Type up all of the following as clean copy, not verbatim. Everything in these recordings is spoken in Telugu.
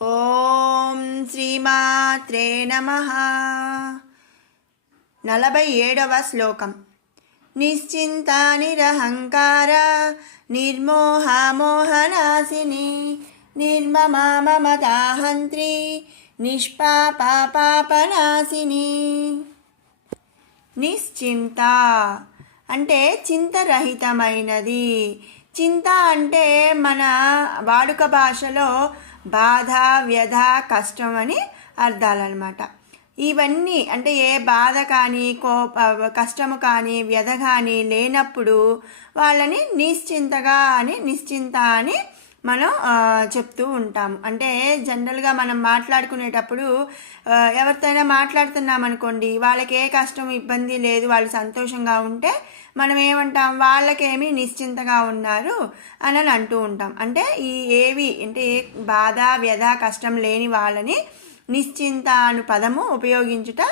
ఓం శ్రీమాత్రే నమః. 47వ శ్లోకం. నిశ్చింత నిరహంకార నిర్మోహ మోహనాశిని నిర్మమా మమతాహంత్రి నిష్పాపా పాపనాశిని. నిశ్చింత అంటే చింతరహితమైనది. చింత అంటే మన వాడుక భాషలో బాధ, వ్యధ, కష్టం అని అర్థాలన్నమాట. ఇవన్నీ అంటే ఏ బాధ కానీ కష్టము కానీ వ్యధ కానీ లేనప్పుడు వాళ్ళని నిశ్చింత అని మనం చెప్తూ ఉంటాము. అంటే జనరల్గా మనం మాట్లాడుకునేటప్పుడు ఎవరితోనైనా మాట్లాడుతున్నాం అనుకోండి, వాళ్ళకి ఏ కష్టం ఇబ్బంది లేదు, వాళ్ళు సంతోషంగా ఉంటే మనం ఏమంటాం, వాళ్ళకేమి నిశ్చింతగా ఉన్నారు అని అంటూ ఉంటాం. అంటే అంటే ఏ బాధ వ్యధ కష్టం లేని వాళ్ళని నిశ్చింత అను పదము ఉపయోగించుట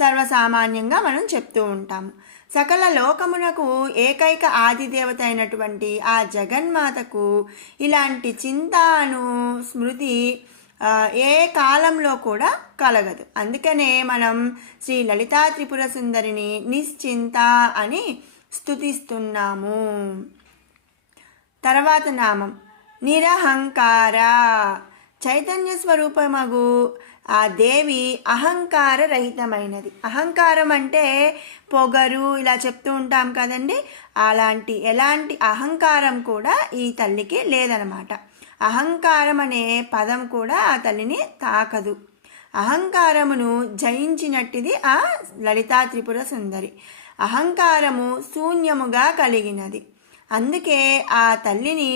సర్వసామాన్యంగా మనం చెప్తూ ఉంటాము. సకల లోకమునకు ఏకైక ఆదిదేవత అయినటువంటి ఆ జగన్మాతకు ఇలాంటి చింత అను స్మృతి ఏ కాలంలో కూడా కలగదు. అందుకనే మనం శ్రీ లలితా త్రిపుర సుందరిని నిశ్చింత అని స్తుతిస్తున్నాము. తర్వాత నామం నిరహంకార. చైతన్య స్వరూపమగు ఆ దేవి అహంకార రహితమైనది. అహంకారం అంటే పొగరు ఇలా చెప్తూ ఉంటాం కదండి, ఎలాంటి అహంకారం కూడా ఈ తల్లికి లేదనమాట. అహంకారం అనే పదం కూడా ఆ తల్లిని తాకదు. అహంకారమును జయించినట్టిది ఆ లలితా త్రిపుర సుందరి. అహంకారము శూన్యముగా కలిగినది. అందుకే ఆ తల్లిని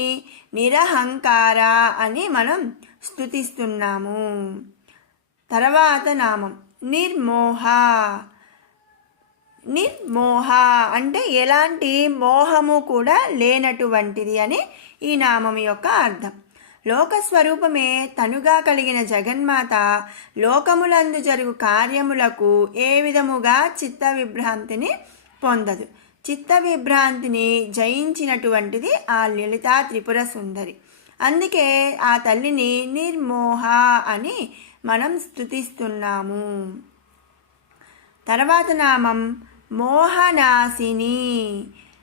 నిరహంకార అని మనం స్తుతిస్తున్నాము. తర్వాత నామం నిర్మోహ. నిర్మోహ అంటే ఎలాంటి మోహము కూడా లేనటువంటిది అని ఈ నామం యొక్క అర్థం. లోకస్వరూపమే తనుగా కలిగిన జగన్మాత లోకములందు జరుగు కార్యములకు ఏ విధముగా చిత్త విభ్రాంతిని పొందదు. చిత్త విభ్రాంతిని జయించినటువంటిది ఆ లలితా త్రిపుర సుందరి. అందుకే ఆ తల్లిని నిర్మోహ అని మనం స్తుతిస్తున్నాము. తర్వాత నామం మోహనాశిని.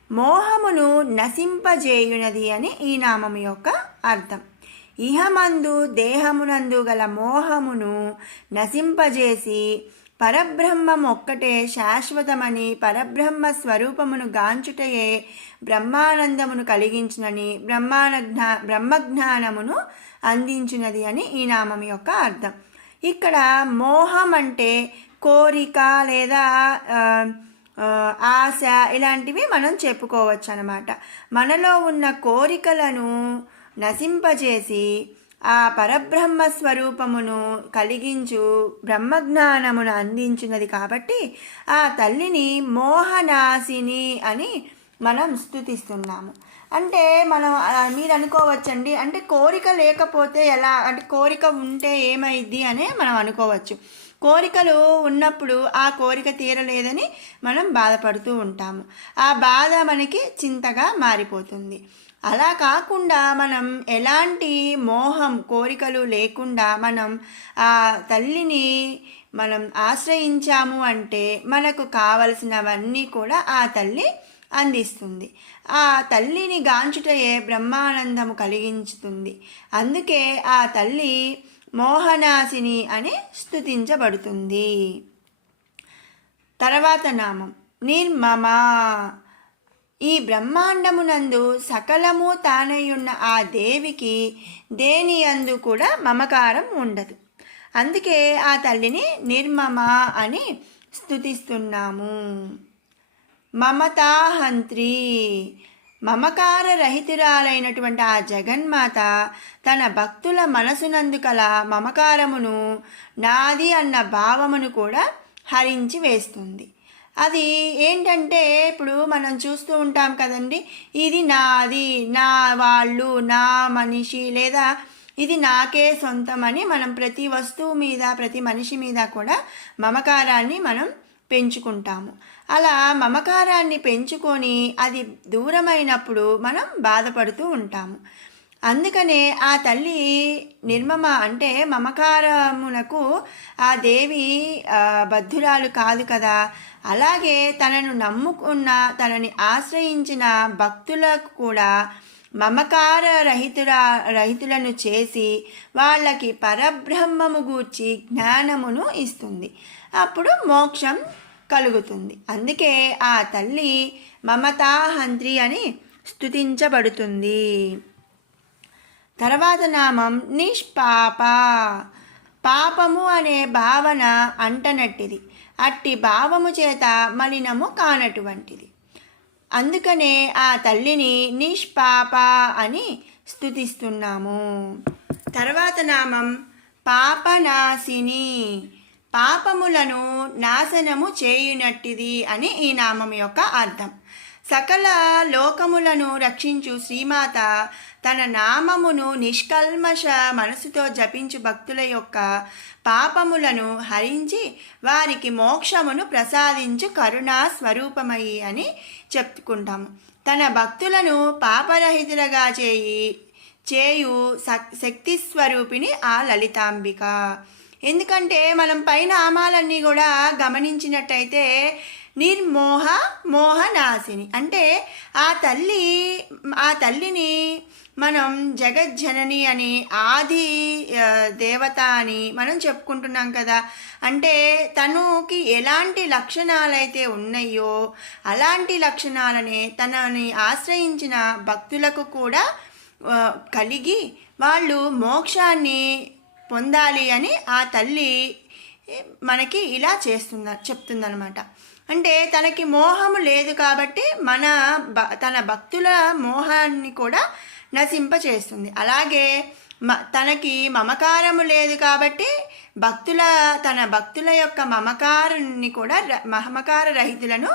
మోహమును నశింపజేయునది అని ఈ నామం యొక్క అర్థం. ఇహమందు దేహమునందు గల మోహమును నశింపజేసి పరబ్రహ్మం ఒక్కటే శాశ్వతమని పరబ్రహ్మ స్వరూపమును గాంచుటయే బ్రహ్మానందమును కలిగించునని బ్రహ్మజ్ఞానమును అందించినది అని ఈ నామం యొక్క అర్థం. ఇక్కడ మోహం అంటే కోరిక లేదా ఆశ ఇలాంటివి మనం చెప్పుకోవచ్చు అన్నమాట. మనలో ఉన్న కోరికలను నశింపజేసి ఆ పరబ్రహ్మ స్వరూపమును కలిగించు బ్రహ్మజ్ఞానమును అందించినది కాబట్టి ఆ తల్లిని మోహనాశిని అని మనం స్తుతిస్తున్నాము. అంటే మీరు అనుకోవచ్చండి, అంటే కోరిక లేకపోతే ఎలా, అంటే కోరిక ఉంటే ఏమైద్ది అనే మనం అనుకోవచ్చు. కోరికలు ఉన్నప్పుడు ఆ కోరిక తీరలేదని మనం బాధపడుతూ ఉంటాము. ఆ బాధ మనకి చింతగా మారిపోతుంది. అలా కాకుండా మనం ఎలాంటి కోరికలు లేకుండా మనం ఆ తల్లిని మనం ఆశ్రయించాము అంటే మనకు కావలసినవన్నీ కూడా ఆ తల్లి అందిస్తుంది. ఆ తల్లిని గాంచుటయే బ్రహ్మానందము కలిగించుతుంది. అందుకే ఆ తల్లి మోహనాశిని అని స్తుతించబడుతుంది. తర్వాత నామం నిర్మమ. ఈ బ్రహ్మాండమునందు సకలము తానయ్యున్న ఆ దేవికి దేని యందు కూడా మమకారం ఉండదు. అందుకే ఆ తల్లిని నిర్మమ అని స్తుతిస్తున్నాము. మమతాహంత్రి. మమకార రహితురాలైనటువంటి ఆ జగన్మాత తన భక్తుల మనసునందు కల మమకారమును, నాది అన్న భావమును కూడా హరించి వేస్తుంది. అది ఏంటంటే ఇప్పుడు మనం చూస్తూ ఉంటాం కదండి, ఇది నాది, నా వాళ్ళు, నా మనిషి లేదా ఇది నాకే సొంతం అని మనం ప్రతి వస్తువు మీద ప్రతి మనిషి మీద కూడా మమకారాన్ని మనం పెంచుకుంటాము. అలా మమకారాన్ని పెంచుకొని అది దూరమైనప్పుడు మనం బాధపడుతూ ఉంటాము. అందుకనే ఆ తల్లి నిర్మమ అంటే మమకారమునకు ఆ దేవి బద్ధురాలు కాదు కదా. అలాగే తనను నమ్ముకున్న, తనని ఆశ్రయించిన భక్తులకు కూడా మమకార రహితులను చేసి వాళ్ళకి పరబ్రహ్మము గూర్చి జ్ఞానమును ఇస్తుంది. అప్పుడు మోక్షం కలుగుతుంది. అందుకే ఆ తల్లి మమతాహంత్రి అని స్తుతించబడుతుంది. తర్వాత నామం నిష్పాప. పాపము అనే భావన అంటనట్టిది, అట్టి భావము చేత మలినము కానటువంటిది. అందుకనే ఆ తల్లిని నిష్పాప అని స్తుతిస్తున్నాము. తర్వాత నామం పాపనాశిని. పాపములను నాశనము చేయునట్టిది అని ఈ నామం యొక్క అర్థం. సకల లోకములను రక్షించు శ్రీమాత తన నామమును నిష్కల్మష మనసుతో జపించు భక్తుల యొక్క పాపములను హరించి వారికి మోక్షమును ప్రసాదించు కరుణా స్వరూపమయ్యి అని చెప్పుకుంటాము. తన భక్తులను పాపరహితులుగా చేయు శక్తి స్వరూపిణి ఆ లలితాంబిక. ఎందుకంటే మనం పైన నామాలన్నీ కూడా గమనించినట్టయితే నిర్మోహ మోహనాశిని అంటే ఆ తల్లిని మనం జగజ్జనని అని, ఆది దేవత అని మనం చెప్పుకుంటున్నాం కదా. అంటే తనకి ఎలాంటి లక్షణాలైతే ఉన్నాయో అలాంటి లక్షణాలనే తనని ఆశ్రయించిన భక్తులకు కూడా కలిగి వాళ్ళు మోక్షాన్ని పొందాలి అని ఆ తల్లి మనకి ఇలా చెప్తుందనమాట. అంటే తనకి మోహము లేదు కాబట్టి తన భక్తుల మోహాన్ని కూడా నశింపచేస్తుంది. అలాగే తనకి మమకారము లేదు కాబట్టి తన భక్తుల యొక్క మమకారాన్ని కూడా మమకార రహితులను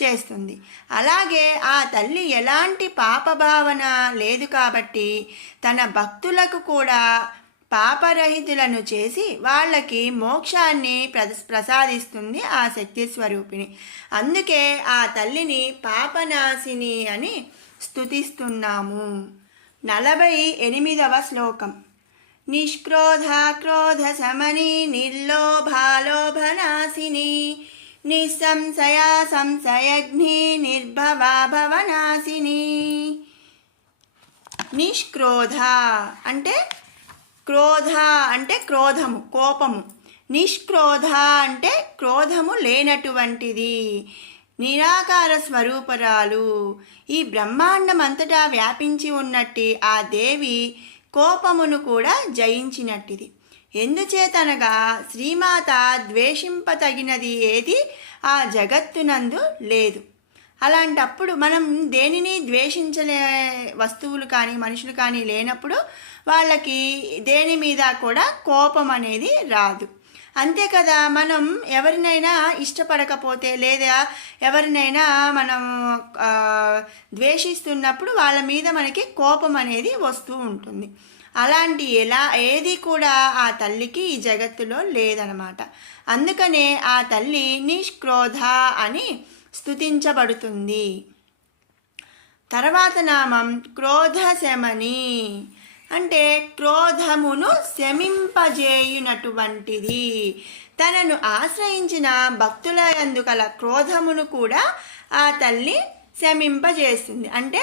చేస్తుంది. అలాగే ఆ తల్లి ఎలాంటి పాపభావన లేదు కాబట్టి తన భక్తులకు కూడా పాపరహితులను చేసి వాళ్ళకి మోక్షాన్ని ప్రసాదిస్తుంది ఆ శక్తి స్వరూపిణి. అందుకే ఆ తల్లిని పాపనాశిని అని స్తుతిస్తున్నాము. 48వ శ్లోకం. నిష్క్రోధ క్రోధ శమని నిర్లోభాలోభనాశిని నిస్సంశయ సంశయగ్ని నిర్భవా భవనాశిని. నిష్క్రోధ అంటే క్రోధము, కోపము. నిష్క్రోధ అంటే క్రోధము లేనటువంటిది, నిరాకార స్వరూపరాలు. ఈ బ్రహ్మాండం అంతటా వ్యాపించి ఉన్నట్టి ఆ దేవి కోపమును కూడా జయించినట్టిది. ఎందుచేతనగా శ్రీమాత ద్వేషింపతగినది ఏది ఆ జగత్తునందు లేదు. అలాంటప్పుడు మనం దేనిని ద్వేషించలే వస్తువులు కానీ మనుషులు కానీ లేనప్పుడు వాళ్ళకి దేని మీద కూడా కోపం అనేది రాదు. అంతే కదా. మనం ఎవరినైనా ఇష్టపడకపోతే లేదా ఎవరినైనా మనం ద్వేషిస్తున్నప్పుడు వాళ్ళ మీద మనకి కోపం అనేది వస్తూ ఉంటుంది. అలాంటి ఏది కూడా ఆ తల్లికి ఈ జగత్తులో లేదనమాట. అందుకనే ఆ తల్లి నిష్క్రోధ అని స్తుతించబడుతుంది. తర్వాత నామం క్రోధశమని అంటే క్రోధమును శమింపజేయునటువంటిది. తనను ఆశ్రయించిన భక్తుల యందు కల క్రోధమును కూడా ఆ తల్లి శమింపజేస్తుంది, అంటే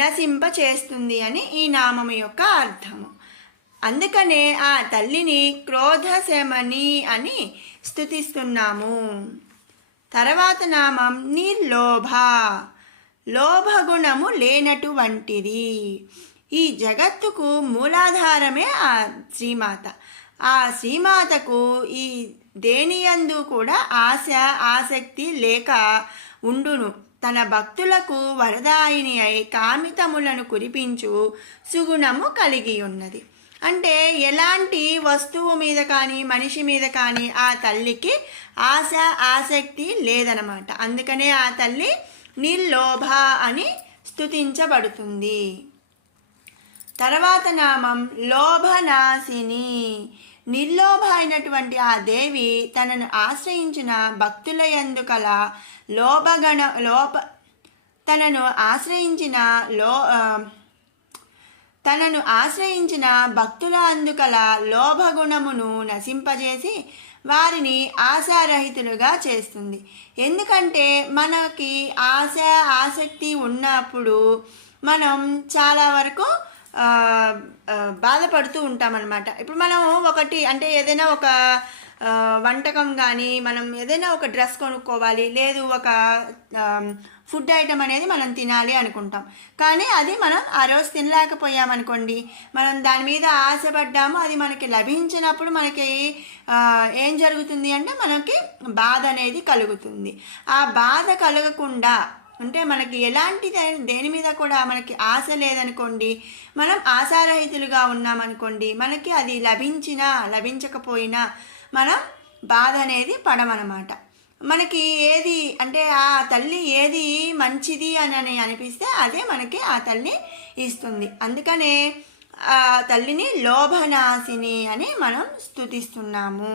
నశింపచేస్తుంది అని ఈ నామము యొక్క అర్థము. అందుకనే ఆ తల్లిని క్రోధశమని అని స్తుతిస్తున్నాము. తర్వాత నామం నిర్లోభ. లోభగుణము లేనటువంటిది. ఈ జగత్తుకు మూలాధారమే ఆ శ్రీమాత. ఆ శ్రీమాతకు ఈ దేనియందు కూడా ఆసక్తి లేక ఉండును. తన భక్తులకు వరదాయిని అయి కామితములను కురిపించు సుగుణము కలిగి ఉన్నది. అంటే ఎలాంటి వస్తువు మీద కానీ మనిషి మీద కానీ ఆ తల్లికి ఆసక్తి లేదనమాట. అందుకనే ఆ తల్లి నిర్లోభ అని స్తుతించబడుతుంది. తర్వాత నామం లోభనాశిని. నిర్లోభ అయినటువంటి ఆ దేవి తనను ఆశ్రయించిన భక్తుల యందు కల తనను ఆశ్రయించిన భక్తుల అందుకల లోభగుణమును నశింపజేసి వారిని ఆశారహితులుగా చేస్తుంది. ఎందుకంటే మనకి ఆసక్తి ఉన్నప్పుడు మనం చాలా వరకు బాధపడుతూ ఉంటామన్నమాట. ఇప్పుడు మనం ఒకటి అంటే ఏదైనా ఒక వంటకం కానీ, మనం ఏదైనా ఒక డ్రెస్ కొనుక్కోవాలి, లేదు ఒక ఫుడ్ ఐటమ్ అనేది మనం తినాలి అనుకుంటాం. కానీ అది మనం ఆ రోజు తినలేకపోయామనుకోండి, మనం దాని మీద ఆశపడ్డాము, అది మనకి లభించినప్పుడు మనకి ఏం జరుగుతుంది అంటే మనకి బాధ అనేది కలుగుతుంది. ఆ బాధ కలగకుండా అంటే మనకి ఎలాంటి దేని మీద కూడా మనకి ఆశ లేదనుకోండి, మనం ఆశారహితులుగా ఉన్నామనుకోండి, మనకి అది లభించకపోయినా మనం బాధ అనేది పడమన్నమాట. మనకి ఏది అంటే ఆ తల్లి ఏది మంచిది అని అనిపిస్తే అదే మనకి ఆ తల్లి ఇస్తుంది. అందుకనే ఆ తల్లిని లోభనాశిని అని మనం స్తుతిస్తున్నాము.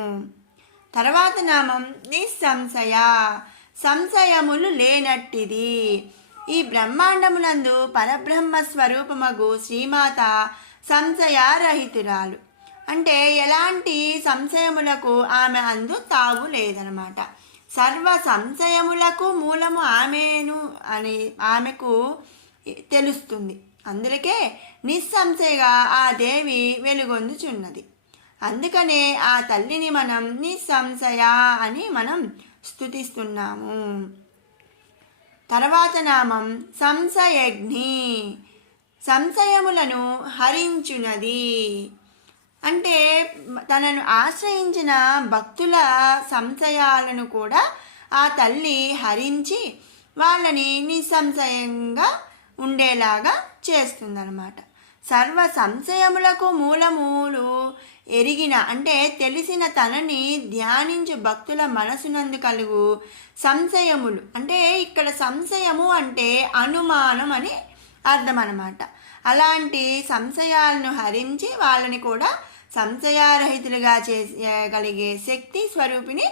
తర్వాత నామం నిస్సంశయ, సంశయములు లేనట్టిది. ఈ బ్రహ్మాండమునందు పరబ్రహ్మ స్వరూపమగు శ్రీమాత సంశయారహితురాలు. అంటే ఎలాంటి సంశయములకు ఆమె అందు తావు లేదనమాట. సర్వ సంశయములకు మూలము ఆమెను అని ఆమెకు తెలుస్తుంది. అందుకే నిస్సంశయగా ఆ దేవి వెలుగొందుచున్నది. అందుకనే ఆ తల్లిని మనం నిస్సంశయ అని మనం స్తుతిస్తున్నాము. తర్వాత నామం సంశయగ్ని, సంశయములను హరించునది. అంటే తనను ఆశ్రయించిన భక్తుల సంశయాలను కూడా ఆ తల్లి హరించి వాళ్ళని నిస్సంశయంగా ఉండేలాగా చేస్తుందన్నమాట. సర్వ సంశయములకు మూలములు ఎరిగిన అంటే తెలిసిన తనని ధ్యానించు భక్తుల మనసునందు కలుగు సంశయములు. అంటే ఇక్కడ సంశయము అంటే అనుమానం అని అర్థం అన్నమాట. అలాంటి సంశయాలను హరించి వాళ్ళని కూడా సంశయారహితులుగా చేయగలిగే శక్తి స్వరూపిణి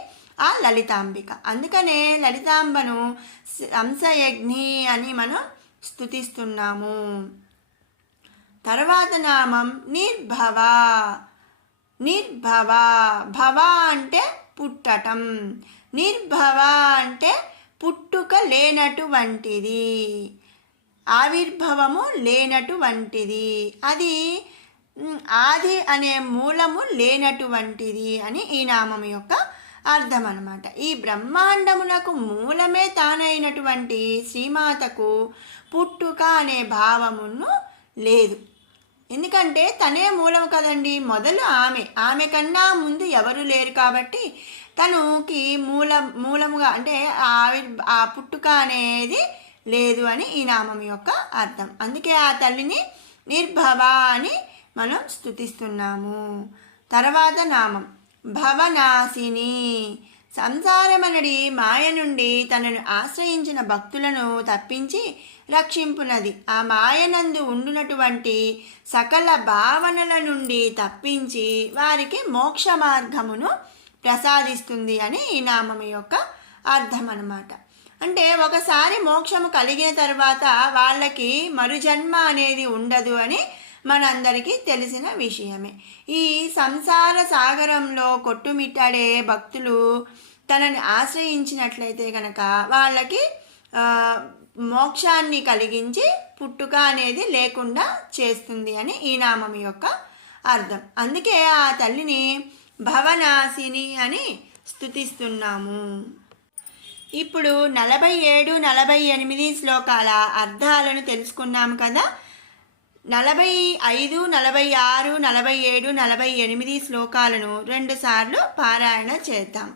ఆ లలితాంబిక. అందుకనే లలితాంబను సంశయగ్ని అని మనం స్తుతిస్తున్నాము. తర్వాత నామం నిర్భవ. నిర్భవ, భవ అంటే పుట్టటం, నిర్భవ అంటే పుట్టుక లేనటువంటిది, ఆవిర్భవము లేనటువంటిది, అది ఆది అనే మూలము లేనటువంటిది అని ఈ నామం యొక్క అర్థం అన్నమాట. ఈ బ్రహ్మాండమునకు మూలమే తానైనటువంటి శ్రీమాతకు పుట్టుక అనే భావమును లేదు. ఎందుకంటే తనే మూలము కదండి, మొదలు ఆమె కన్నా ముందు ఎవరు లేరు కాబట్టి తనకి మూలముగా అంటే ఆ పుట్టుక అనేది లేదు అని ఈ నామం యొక్క అర్థం. అందుకే ఆ తల్లిని నిర్భవ అని మనం స్తుతిస్తున్నాము. తర్వాత నామం భవనాశిని. సంసారమనడి మాయ నుండి తనను ఆశ్రయించిన భక్తులను తప్పించి రక్షింపునది. ఆ మాయనందు ఉండునటువంటి సకల భావనల నుండి తప్పించి వారికి మోక్ష మార్గమును ప్రసాదిస్తుంది అని ఈ నామం యొక్క అర్థం అన్నమాట. అంటే ఒకసారి మోక్షము కలిగిన తర్వాత వాళ్ళకి మరుజన్మ అనేది ఉండదు అని మనందరికీ తెలిసిన విషయమే. ఈ సంసార సాగరంలో కొట్టుమిట్టాడే భక్తులు తనని ఆశ్రయించినట్లయితే కనుక వాళ్ళకి మోక్షాన్ని కలిగించి పుట్టుక అనేది లేకుండా చేస్తుంది అని ఈ నామం యొక్క అర్థం. అందుకే ఆ తల్లిని భవనాశిని అని స్తుతిస్తున్నాము. ఇప్పుడు 47, 48 శ్లోకాల అర్థాలను తెలుసుకున్నాము కదా. 45, 46, 47, 48 శ్లోకాలను 2 సార్లు పారాయణ చేద్దాం.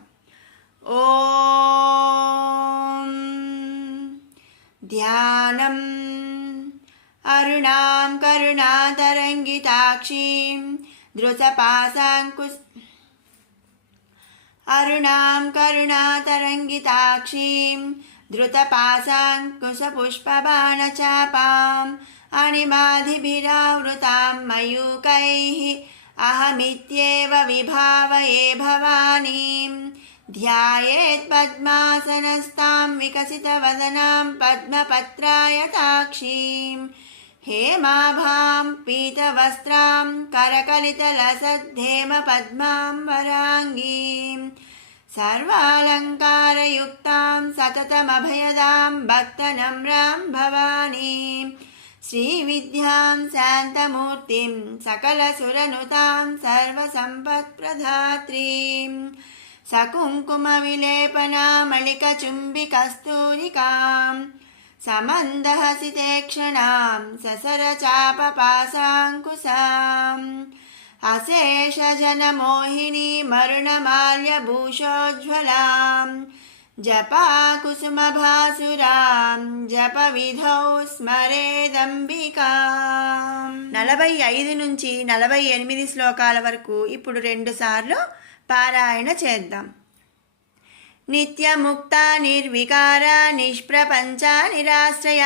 ఓం ధ్యానం అరుణాం కరుణాతరంగితాక్షీం అరుణాం కరుణాతరంగితాక్షీం ధృతపాశాంకుశపుష్పబాణచాపాం అణిమాధిభిరావృతాం మయూకైః అహమిత్యేవ విభావయే భవానీం ధ్యాయేత్ పద్మాసనస్తాం వికసితవదనాం పద్మపత్రాయతాక్షీం हेमाभां पीतवस्त्रां करकलितलसद्धेमपद्मां वराङ्गीं सर्वालङ्कारयुक्तां सततमभयदां भक्तनम्रां भवानीं श्रीविद्यां शान्तमूर्तिं सकलसुरनुतां सर्वसम्पत्प्रदात्रीं सकुङ्कुमविलेपनामलिकचुम्बिकस्तूरिकां समन्दहसितेक्षणां ससरचापपाशाङ्कुशाम् अशेषजनमोहिनी मरुणमाल्यभूषोज्ज्वलां जपाकुसुमभासुरां जपविधौ స్మరేదంబికాం. 45 నుంచి 48 శ్లోకాల వరకు ఇప్పుడు 2 సార్లు పారాయణ చేద్దాం. నిత్యముక్త నిర్వికార నిష్ప్రపంచ నిరాశ్రయ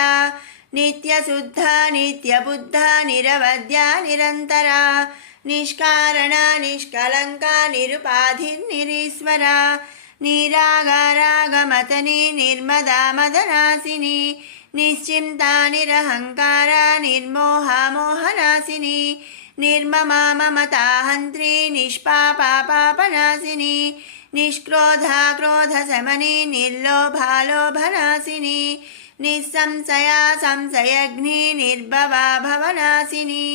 నిత్యశుద్ధ నిత్యబుద్ధ నిరవద్య నిరంతర నిష్కారణ నిష్కలంక నిరుపాధిర్నిరీశ్వర నిరాగారాగమతని నిర్మదామదనాశిని నిశ్చింతా నిరహంకార నిర్మోహామోహనాశిని నిర్మమామమతాహంత్రి నిష్పాపాపాపనాశిని నిష్క్రోధా క్రోధశమని నిర్లోభాలోభనాశిని నిస్సంశయా సంశయగ్ని నిర్భవా భవనాశిని.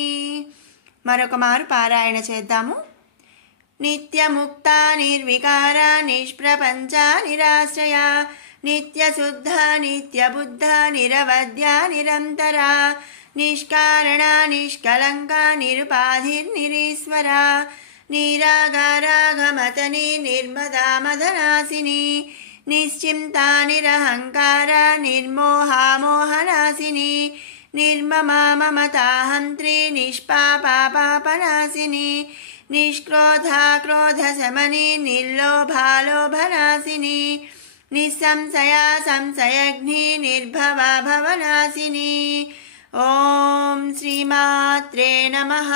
మరొక మారు పారాయణ చేద్దాము. నిత్యముక్త నిర్వికార నిష్ప్రపంచ నిరాశ్రయ నిత్యశుద్ధ నిత్యబుద్ధ నిరవద్య నిరంతర నిష్కారణ నిష్కలంక నిరుపాధిర్నిరీశ్వర నిరాగారాగమతని నిర్మదామదనాశిని నిశ్చింతా నిరహంకార నిర్మోహామోహనాశిని నిర్మమామమతాహంత్రి నిష్పాపాపాపనాశిని నిష్క్రోధా క్రోధశమని నిర్లోభాలోభనాశిని నిస్సంశయా సంశయగ్ని నిర్భవా భవనాశిని. ఓం శ్రీమాత్రే నమః.